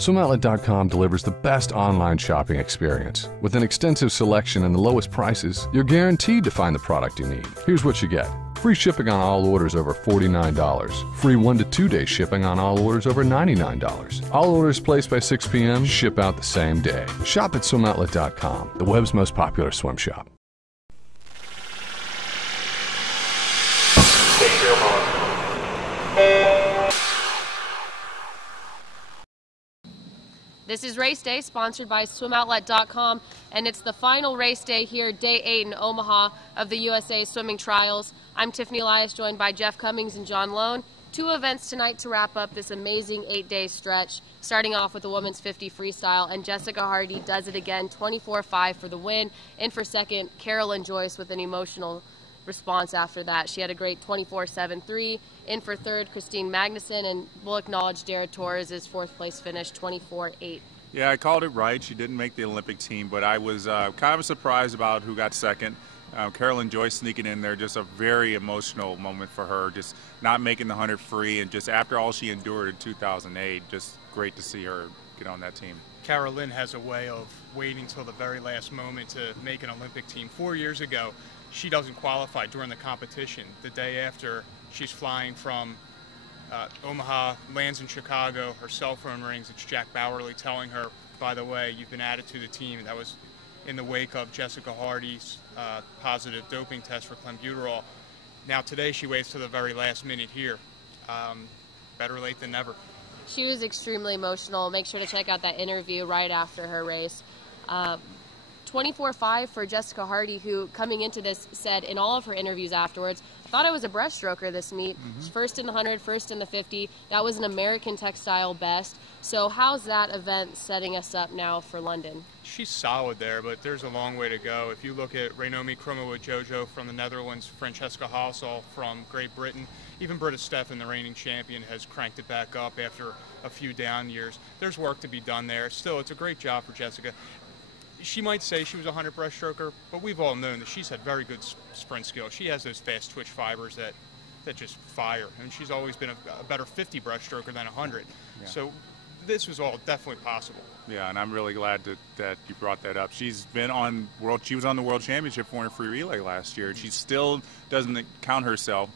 SwimOutlet.com delivers the best online shopping experience. With an extensive selection and the lowest prices, you're guaranteed to find the product you need. Here's what you get. Free shipping on all orders over $49. Free 1 to 2 day shipping on all orders over $99. All orders placed by 6 p.m. ship out the same day. Shop at SwimOutlet.com, the web's most popular swim shop. This is Race Day, sponsored by SwimOutlet.com, and it's the final race day here, day 8 in Omaha of the USA Swimming Trials. I'm Tiffany Elias, joined by Jeff Cummings and John Lone. 2 events tonight to wrap up this amazing 8-day stretch, starting off with the women's 50 freestyle, and Jessica Hardy does it again, 24-5 for the win. In for second, Carolyn Joyce with an emotional response after that. She had a great 24-7-3. In for third, Christine Magnuson, and we'll acknowledge Dara Torres' 4th place finish, 24-8. Yeah, I called it right. She didn't make the Olympic team, but I was kind of surprised about who got second. Carolyn Joyce sneaking in there, just a very emotional moment for her, just not making the 100 free, and just after all she endured in 2008, just great to see her get on that team. Carolyn has a way of waiting till the very last moment to make an Olympic team. 4 years ago, she doesn't qualify during the competition. The day after, she's flying from Omaha, lands in Chicago, her cell phone rings. It's Jack Bowerly telling her, by the way, you've been added to the team. And that was in the wake of Jessica Hardy's positive doping test for clenbuterol. Now today she waits to the very last minute here. Better late than never. She was extremely emotional. Make sure to check out that interview right after her race. 24-5 for Jessica Hardy, who coming into this said in all of her interviews afterwards, I thought I was a breaststroker this meet. First in the 100, first in the 50. That was an American textile best. So how's that event setting us up now for London? She's solid there, but there's a long way to go. If you look at Renomi Krumowit-Jojo from the Netherlands, Francesca Hassel from Great Britain, even Britta Steffen, the reigning champion, has cranked it back up after a few down years. There's work to be done there. Still, it's a great job for Jessica. She might say she was a 100 breaststroker, but we've all known that she's had very good sprint skills. She has those fast twitch fibers that just fire. I mean, she's always been a better 50 breaststroker than 100. Yeah. So this was all definitely possible. Yeah, and I'm really glad that you brought that up. She's been on she was on the World Championship 400 free relay last year. She still doesn't count herself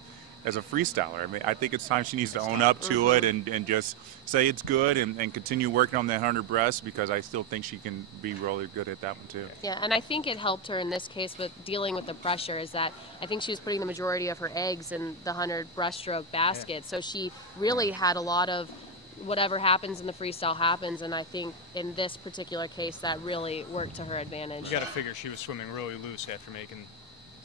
as a freestyler. I mean, I think it's time she needs to own up to it and just say it's good and continue working on that 100 breast, because I still think she can be really good at that one too. Yeah, and I think it helped her in this case with dealing with the pressure, is that I think she was putting the majority of her eggs in the 100 breaststroke basket. Yeah. So she really had a lot of whatever happens in the freestyle happens, and I think in this particular case that really worked to her advantage. You got to figure she was swimming really loose after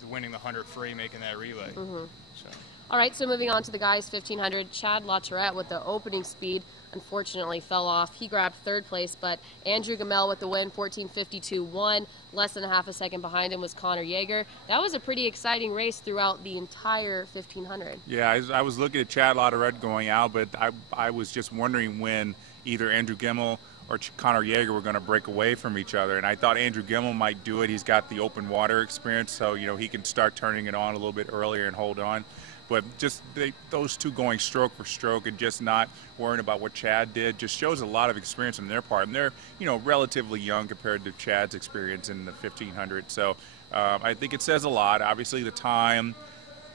winning the 100 free, making that relay. So. All right, so moving on to the guys 1500, Chad LaTourette with the opening speed unfortunately fell off. He grabbed 3rd place, but Andrew Gamel with the win, 14:52.1. Less than a half a second behind him was Connor Yeager. That was a pretty exciting race throughout the entire 1500. Yeah, I was looking at Chad LaTourette going out, but I was just wondering when either Andrew Gamel or Connor Yeager were going to break away from each other, and I thought Andrew Gamel might do it. He's got the open water experience, so he can start turning it on a little bit earlier and hold on. But just those two going stroke for stroke and just not worrying about what Chad did just shows a lot of experience on their part. And they're, relatively young compared to Chad's experience in the 1500. So I think it says a lot. Obviously, the time,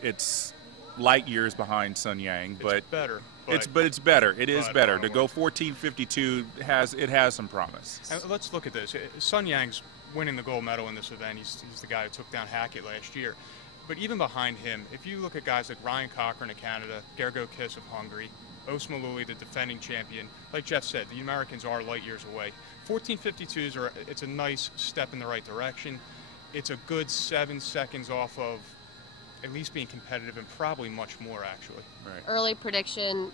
it's light years behind Sun Yang, but it's better. It's better. It is better to go 14:52. It has some promise. And let's look at this. Sun Yang's winning the gold medal in this event. He's the guy who took down Hackett last year. But even behind him, if you look at guys like Ryan Cochran of Canada, Gergo Kiss of Hungary, Osma Luli, the defending champion, like Jeff said, the Americans are light years away. 14:52s it's a nice step in the right direction. It's a good 7 seconds off of at least being competitive, and probably much more actually. Right. Early prediction,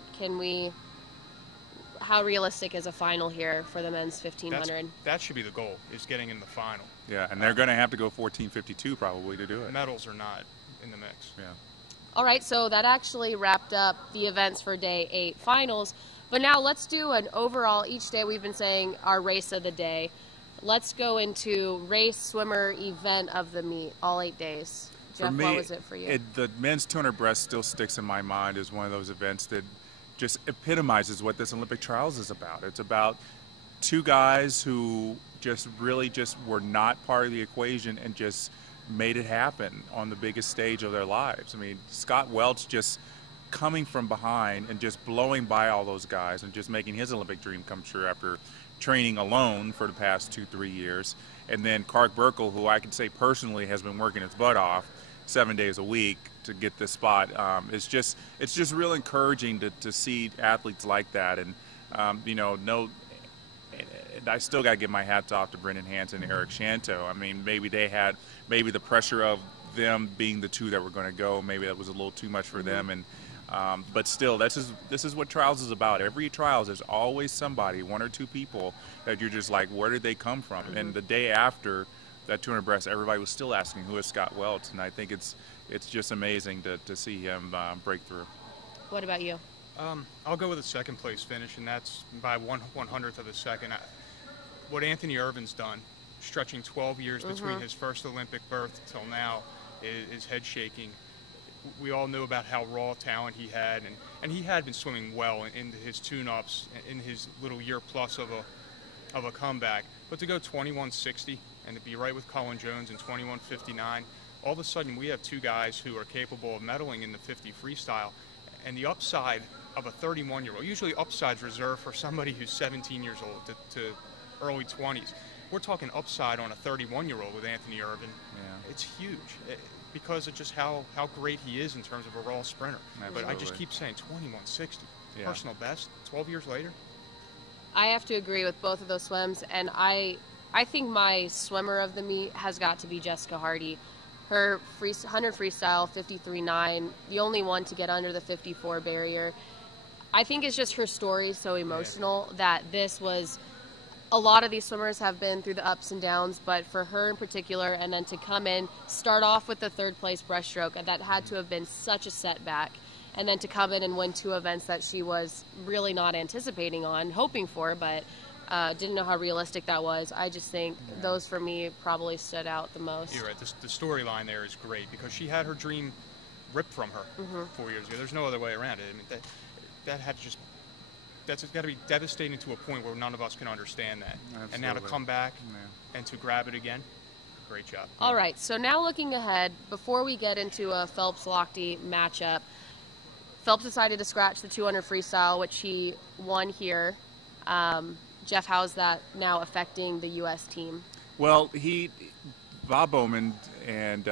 how realistic is a final here for the men's 1500? That should be the goal, is getting in the final. Yeah, and they're going to have to go 14:52 probably to do it. Medals are not in the mix. Yeah. All right, so that actually wrapped up the events for day 8 finals. But now let's do an overall, each day we've been saying our race of the day. Let's go into race, swimmer, event of the meet, all 8 days. Jeff, what was it for you? The men's 200 breast still sticks in my mind as one of those events that just epitomizes what this Olympic trials is about. It's about two guys who just really just were not part of the equation and just made it happen on the biggest stage of their lives. I mean, Scott Welch just coming from behind and just blowing by all those guys and just making his Olympic dream come true after training alone for the past 2-3 years. And then Clark Burkle, who I can say personally has been working his butt off 7 days a week to get this spot. It's just real encouraging to see athletes like that. And I still got to give my hats off to Brendan Hansen and Eric Shanto. I mean, maybe the pressure of them being the two that were going to go, maybe that was a little too much for them. And but still, this is what trials is about. Every trials, there's always somebody, one or two people that you're just like, where did they come from? And the day after that 200 breast, everybody was still asking, who is Scott Welch? And I think it's just amazing to see him break through. What about you? I'll go with a second place finish, and that's by 1/100th of a second. What Anthony Irvin's done, stretching 12 years between his first Olympic berth till now, is head shaking. We all knew about how raw talent he had, and he had been swimming well in his tune-ups in his little year plus of a comeback. But to go 21:60 and to be right with Colin Jones in 21:59, all of a sudden we have two guys who are capable of medaling in the 50 freestyle, and the upside of a 31-year-old. Usually upside's reserved for somebody who's 17 years old to early 20s. We're talking upside on a 31-year-old with Anthony Irvin. Yeah. It's huge because of just how great he is in terms of a raw sprinter. Absolutely. But I just keep saying 21:60, personal best, 12 years later. I have to agree with both of those swims, and I think my swimmer of the meet has got to be Jessica Hardy. Her 100 freestyle, 53.9, the only one to get under the 54 barrier. I think it's just her story so emotional that this was, a lot of these swimmers have been through the ups and downs, but for her in particular, and then to come in, start off with the third place breaststroke, and that had to have been such a setback, and then to come in and win two events that she was really not anticipating on, hoping for, but didn't know how realistic that was. I just think those for me probably stood out the most. You're right. The storyline there is great because she had her dream ripped from her 4 years ago. There's no other way around it. I mean, that's got to be devastating to a point where none of us can understand that. Absolutely. And now to come back and to grab it again, great job. All right, so now looking ahead, before we get into a Phelps-Lochte matchup, Phelps decided to scratch the 200 freestyle, which he won here. Jeff, how's that now affecting the U.S. team? Well, Bob Bowman and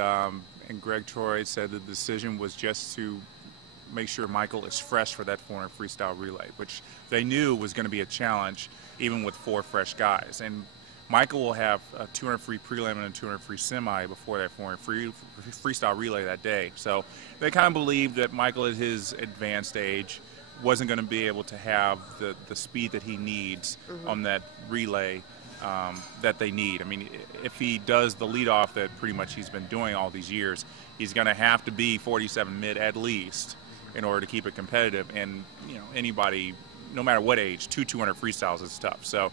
Greg Troy said the decision was just to make sure Michael is fresh for that 400 freestyle relay, which they knew was going to be a challenge even with 4 fresh guys. And Michael will have a 200 free prelim and a 200 free semi before that 400 freestyle relay that day. So they kind of believed that Michael at his advanced age wasn't going to be able to have the speed that he needs on that relay that they need. I mean, if he does the leadoff that pretty much he's been doing all these years, he's going to have to be 47 mid at least in order to keep it competitive. And anybody, no matter what age, 200 freestyles is tough. So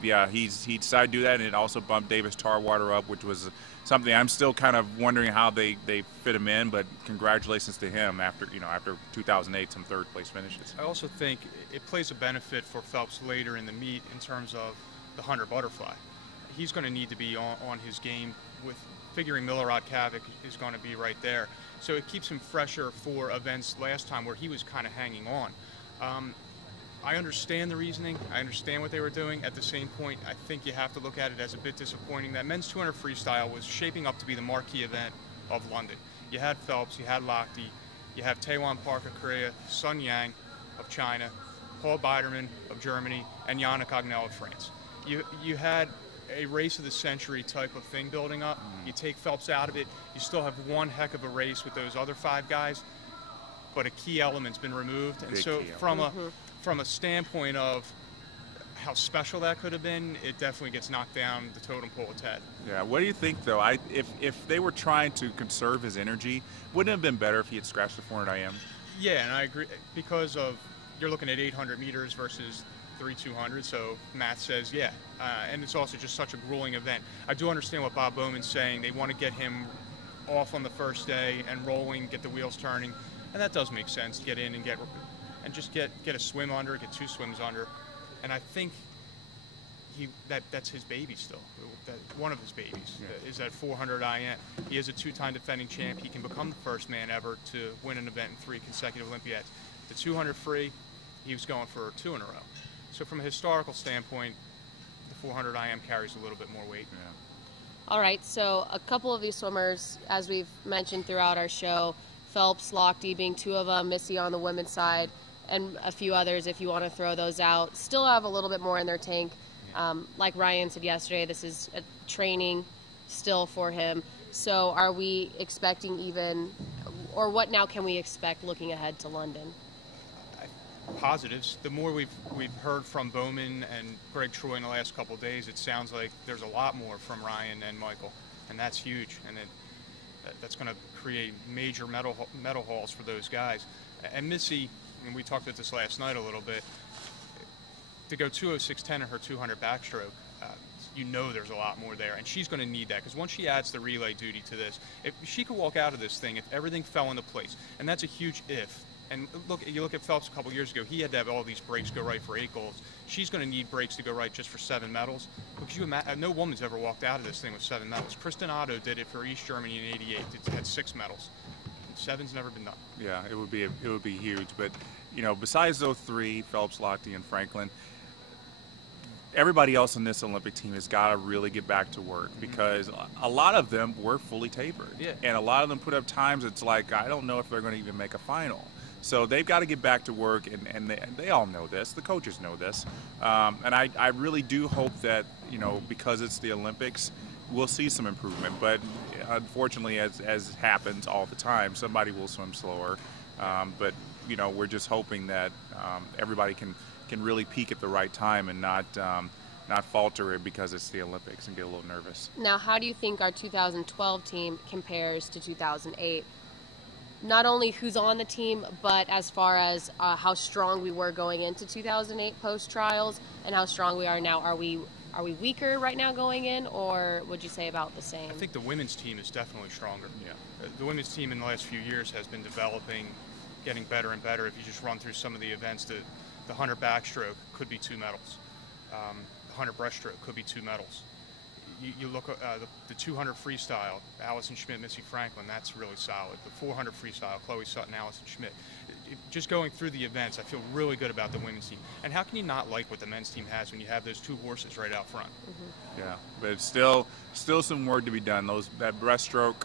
he decided to do that, and it also bumped Davis Tarwater up, which was something I'm still kind of wondering how they fit him in. But congratulations to him after 2008, some third place finishes. I also think it plays a benefit for Phelps later in the meet in terms of the 100 butterfly. He's going to need to be on his game, with figuring Milorad Kavik is going to be right there. So it keeps him fresher for events last time where he was kind of hanging on. I understand the reasoning. I understand what they were doing. At the same point, I think you have to look at it as a bit disappointing. That men's 200 freestyle was shaping up to be the marquee event of London. You had Phelps, you had Lochte, you have Taewon Park of Korea, Sun Yang of China, Paul Biderman of Germany, and Yannick Agnel of France. You had a race of the century type of thing building up. You take Phelps out of it, you still have one heck of a race with those other 5 guys, but a key element's been removed. And so from a standpoint of how special that could have been, it definitely gets knocked down the totem pole a tad. Yeah, what do you think though? If they were trying to conserve his energy, wouldn't it have been better if he had scratched the 400 IM? Yeah, and I agree, because of you're looking at 800 meters versus 3,200, so math says yeah. And it's also just such a grueling event. I do understand what Bob Bowman's saying. They want to get him off on the first day and rolling, get the wheels turning, and that does make sense. Get in and and just get a swim under, get 2 swims under. And I think that's his baby still. One of his babies is that 400 IM. He is a 2-time defending champ. He can become the first man ever to win an event in 3 consecutive Olympiads. The 200 free, he was going for 2 in a row. So from a historical standpoint, the 400 IM carries a little bit more weight. Yeah. All right, so a couple of these swimmers, as we've mentioned throughout our show, Phelps, Lochte being 2 of them, Missy on the women's side, and a few others if you want to throw those out, still have a little bit more in their tank. Like Ryan said yesterday, this is a training still for him. So are we expecting or what now can we expect looking ahead to London? Positives. The more we've heard from Bowman and Greg Troy in the last couple of days, it sounds like there's a lot more from Ryan and Michael, and that's huge. And that's going to create major medal hauls for those guys. And Missy, and we talked about this last night a little bit, to go 2:06.10 in her 200 backstroke, you know there's a lot more there, and she's going to need that, because once she adds the relay duty to this, if she could walk out of this thing, if everything fell into place, and that's a huge if. And you look at Phelps a couple years ago, he had to have all these breaks go right for 8 golds. She's going to need breaks to go right just for 7 medals. Because no woman's ever walked out of this thing with 7 medals. Kristen Otto did it for East Germany in '88. It had 6 medals. 7's never been done. Yeah, it would be huge. But besides those 3, Phelps, Lochte, and Franklin, everybody else on this Olympic team has got to really get back to work, because a lot of them were fully tapered. Yeah. And a lot of them put up times it's like, I don't know if they're going to even make a final. So they've got to get back to work, and they all know this. The coaches know this. And I really do hope that, because it's the Olympics, we'll see some improvement. But unfortunately, as happens all the time, somebody will swim slower. But, we're just hoping that everybody can really peak at the right time and not falter it because it's the Olympics and get a little nervous. Now, how do you think our 2012 team compares to 2008? Not only who's on the team, but as far as how strong we were going into 2008 post-trials and how strong we are now. Are we weaker right now going in, or would you say about the same? I think the women's team is definitely stronger. Yeah. The women's team in the last few years has been developing, getting better and better. If you just run through some of the events, the 100 backstroke could be 2 medals. The 100 breaststroke could be 2 medals. You look at the 200 freestyle, Allison Schmidt, Missy Franklin, that's really solid. The 400 freestyle, Chloe Sutton, Allison Schmidt. Just going through the events, I feel really good about the women's team. And how can you not like what the men's team has when you have those 2 horses right out front? Mm-hmm. Yeah, but it's still some work to be done. That breaststroke,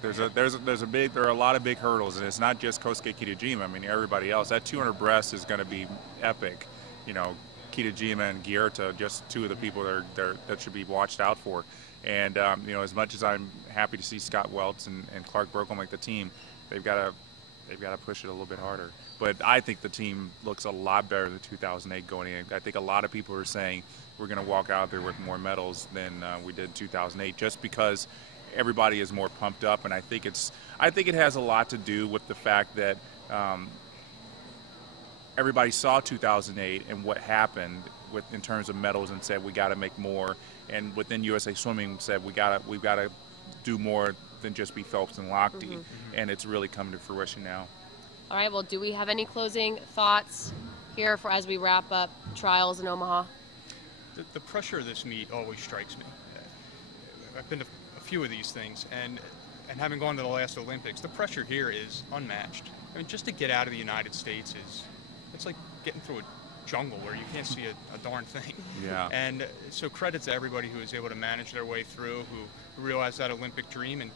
there are a lot of big hurdles, and it's not just Kosuke Kitajima. I mean, everybody else. That 200 breast is going to be epic. Kitajima and Gierta, just 2 of the people that should be watched out for. And as much as I'm happy to see Scott Welts and Clark Burkle make the team, they've got to push it a little bit harder. But I think the team looks a lot better than 2008 going in. I think a lot of people are saying we're going to walk out there with more medals than we did in 2008, just because everybody is more pumped up. And I think it has a lot to do with the fact that everybody saw 2008 and what happened in terms of medals and said we got to make more, and within USA Swimming said we've got to do more than just be Phelps and Lochte, and it's really coming to fruition now. All right, well, do we have any closing thoughts here as we wrap up trials in Omaha? The pressure of this meet always strikes me. I've been to a few of these things, and having gone to the last Olympics, the pressure here is unmatched. I mean, just to get out of the United States it's like getting through a jungle where you can't see a darn thing. Yeah. And so credit to everybody who was able to manage their way through, who realized that Olympic dream, and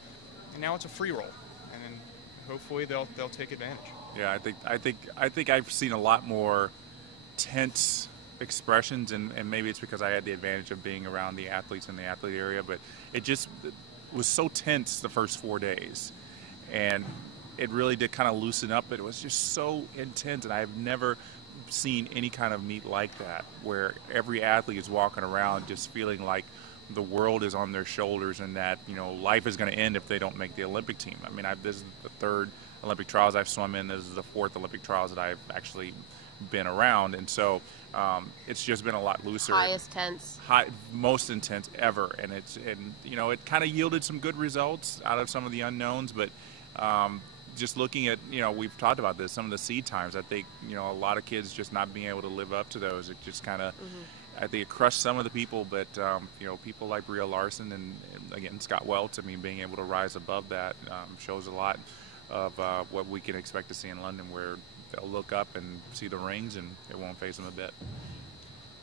now it's a free roll, and then hopefully they'll take advantage. Yeah, I think I've seen a lot more tense expressions, and maybe it's because I had the advantage of being around the athletes in the athlete area, but it was so tense the first 4 days, and it really did kind of loosen up, but it was just so intense, and I've never seen any kind of meet like that, where every athlete is walking around just feeling like the world is on their shoulders, and that life is going to end if they don't make the Olympic team. I mean, this is the 3rd Olympic trials I've swum in. This is the 4th Olympic trials that I've actually been around, and so it's just been a lot looser. Most intense ever, and it kind of yielded some good results out of some of the unknowns, but just looking at, we've talked about this, some of the seed times, I think, a lot of kids just not being able to live up to those. It just kind of, I think it crushed some of the people, but, people like Bria Larson and again, Scott Welch, being able to rise above that shows a lot of what we can expect to see in London, where they'll look up and see the rings and it won't faze them a bit.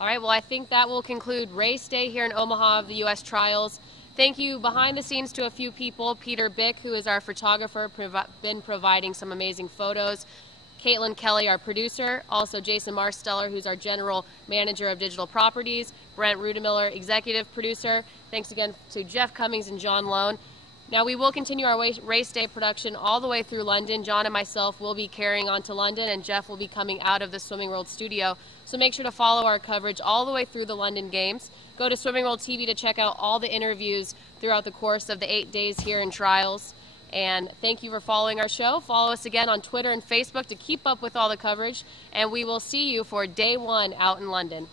All right, well, I think that will conclude race day here in Omaha of the U.S. Trials. Thank you behind the scenes to a few people. Peter Bick, who is our photographer, been providing some amazing photos. Caitlin Kelly, our producer. Also Jason Marsteller, who's our general manager of digital properties. Brent Rudemiller, executive producer. Thanks again to Jeff Cummings and John Lone. Now, we will continue our race day production all the way through London. John and myself will be carrying on to London, and Jeff will be coming out of the Swimming World studio. So make sure to follow our coverage all the way through the London Games. Go to Swimming World TV to check out all the interviews throughout the course of the 8 days here in trials. And thank you for following our show. Follow us again on Twitter and Facebook to keep up with all the coverage. And we will see you for day 1 out in London.